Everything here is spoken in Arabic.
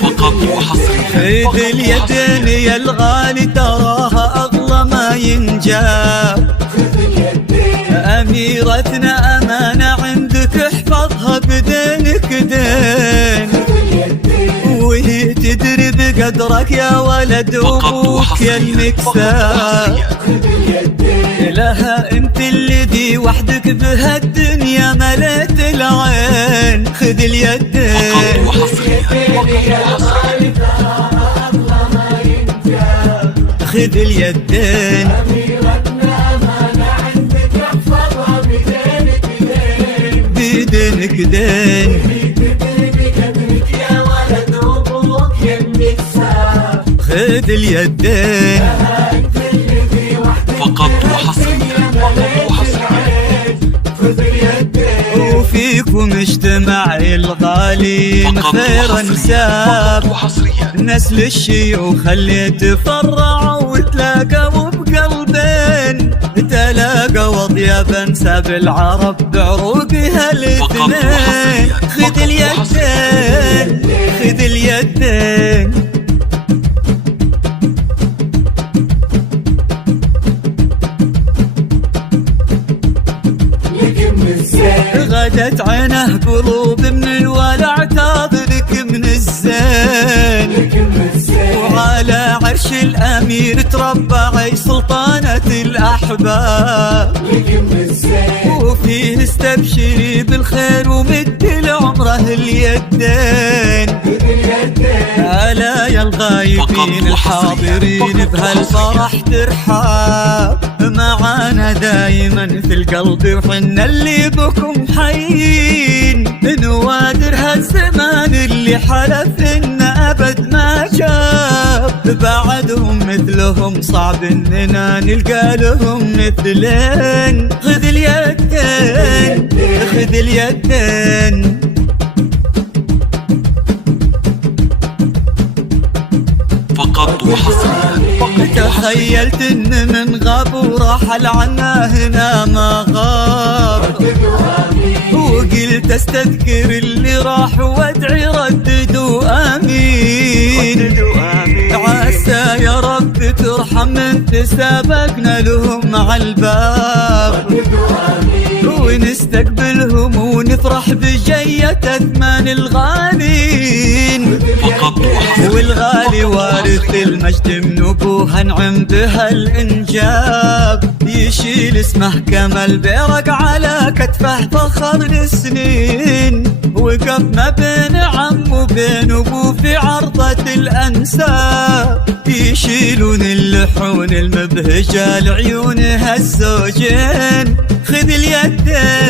فقط وحصريا. خذ اليدين يا الغالي تراها أغلى ما ينجاب. أميرتنا أمانة عندك احفظها بدينك دين، وهي تدري بقدرك يا ولد وابوك يا المكساب. لها انت الذي وحدك بهالدنيا مليت العين. خذ اليدين فقط وحصريا. خذ اليدين بدينك دين. خذ اليدين فقط وحصريا. وفيكم اجتمع الغالين خير انساب. نسل الشيوخ اللي يتفرعوا وتلاقوا بقلبين، تلاقوا اطيب انساب العرب بعروقها الاثنين. خذ اليدين خذ اليدين غدت عينه قلوب من الولع تاضلك من الزين. وعلى عرش الأمير تربع سلطانة الأحباب. وفيه استبشري بالخير ومد لعمره اليدين. ألا يا الغايبين الحاضرين بهالفرح ترحاب. معانا دايما في القلب وحنا اللي بكم حيين. نوادر هالزمان اللي حلف إن أبد ما جاب. بعدهم مثلهم صعب إننا نلقى لهم مثلين. خذ اليدين خذ اليدين فقط وحصريا. تخيلت ان من غاب ورحل عنا هنا ما غاب. وقلت استذكر اللي راح وادعي رددوا امين. عسى يا رب ترحم من تسابقنا لهم على الباب. ونستقبلهم ونفرح بجية أثمان الغالين. والغالي وارث المجد من أبوها نعم بها الإنجاب. يشيل اسمه كما البرق على كتفه فخر السنين. وقف ما بين عم وبين أبوه في عرضة الأنساب. يشيلون اللحون المبهجة لعيونها الزوجين. خذ اليدين